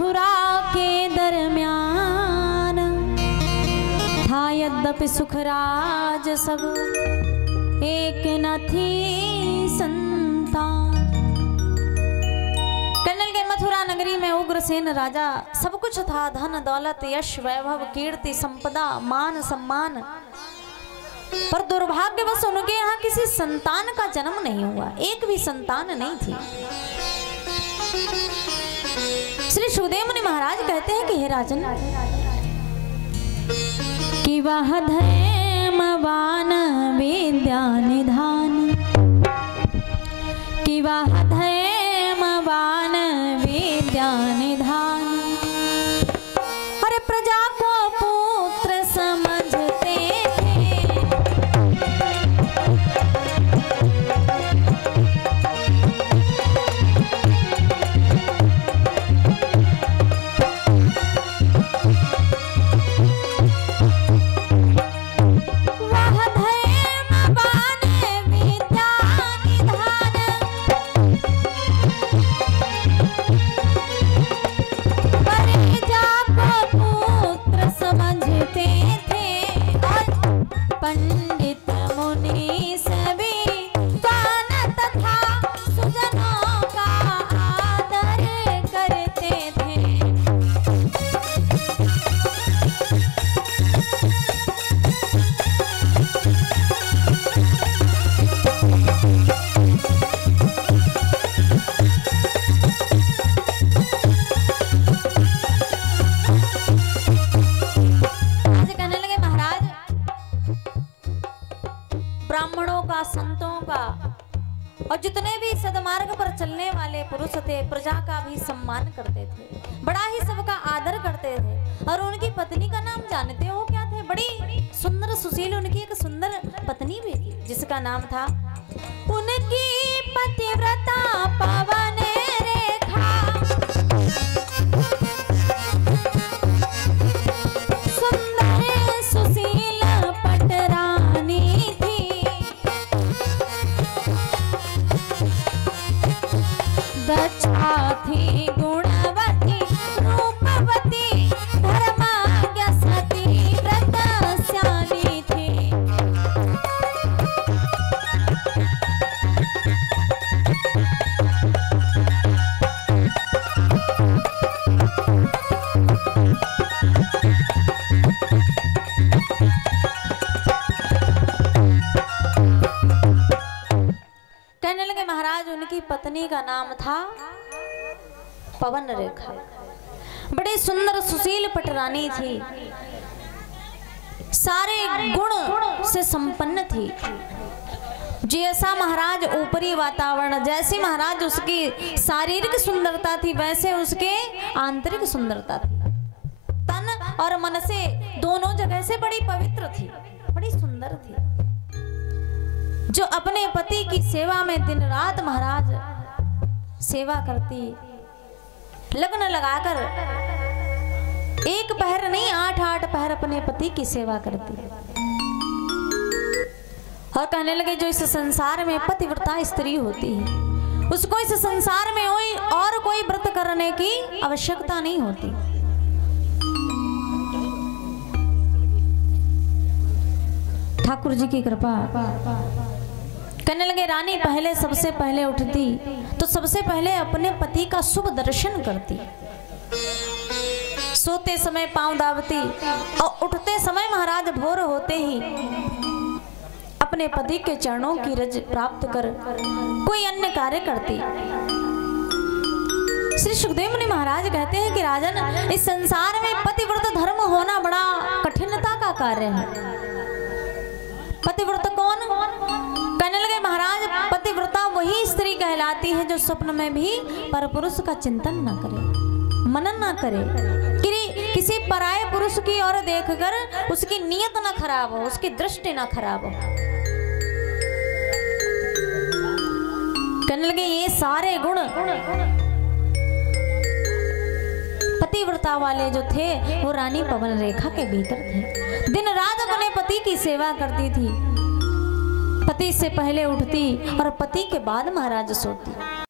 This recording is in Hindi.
मथुरा के दरम्यान था यद्यपि सुखराज सब, एक न थी संतान। कर्नल के मथुरा नगरी में उग्रसेन राजा, सब कुछ था, धन दौलत यश वैभव कीर्ति संपदा मान सम्मान, पर दुर्भाग्यवश उनके यहाँ किसी संतान का जन्म नहीं हुआ, एक भी संतान नहीं थी। श्री सुखदेव मुनि महाराज कहते हैं कि हे राजन, कि वह धैर्यवान विद्या निधान, कि वह धैर्यवान विद्या निधान, अरे प्रजा को पुत्र समझते पंडित मुनि सभी गान तथा सुजनों का आदर करते थे। ब्राह्मणों का, संतों का और जितने भी सदमार्ग पर चलने वाले पुरुष थे, प्रजा का भी सम्मान करते थे, बड़ा ही सबका आदर करते थे। और उनकी पत्नी का नाम जानते हो क्या थे? बड़ी सुंदर सुशील उनकी एक सुंदर पत्नी भी थी, जिसका नाम था, उनकी पतिव्रता पवन रेखा, सुंदर सुशील पटरानी थी, दक्षा थी गुणवती रूपवती धर्माज्ञ सती व्रतशाली थी। कहने लगे महाराज, उनकी पत्नी का नाम था पवन रेखा, बड़ी सुंदर सुशील पटरानी थी, सारे गुण से संपन्न थी। जैसा महाराज ऊपरी वातावरण, जैसी महाराज उसकी शारीरिक सुंदरता थी, वैसे उसके आंतरिक सुंदरता थी। तन और मन से दोनों जगह से बड़ी पवित्र थी, बड़ी सुंदर थी, जो अपने पति की सेवा में दिन रात महाराज सेवा करती, लगन लगाकर एक पहर नहीं 8-8 पहर अपने पति की सेवा करती। और कहने लगे, जो इस संसार में पतिव्रता स्त्री होती है, उसको इस संसार में और कोई व्रत करने की आवश्यकता नहीं होती। ठाकुर जी की कृपा। कहने लगे, रानी पहले सबसे पहले उठती तो सबसे पहले अपने पति का शुभ दर्शन करती, सोते समय पांव दाबती और उठते समय महाराज भोर होते ही अपने पति के चरणों की रज प्राप्त कर कोई अन्य कार्य करती। श्री सुखदेव मुनि महाराज कहते हैं कि राजन, इस संसार में पतिव्रत धर्म होना बड़ा कठिनता का कार्य है। पतिव्रत कौन? कहने लगे महाराज, पतिव्रता वही स्त्री कहलाती है जो स्वप्न में भी परपुरुष का चिंतन न करे, मनन न करे, किसी पराये पुरुष की ओर देखकर उसकी नीयत न खराब हो, उसकी दृष्टि न खराब हो। कहने लगे, ये सारे गुण पतिव्रता वाले जो थे वो रानी पवन रेखा के भीतर थे। दिन रात अपने पति की सेवा करती थी, पति से पहले उठती और पति के बाद महाराज सोती।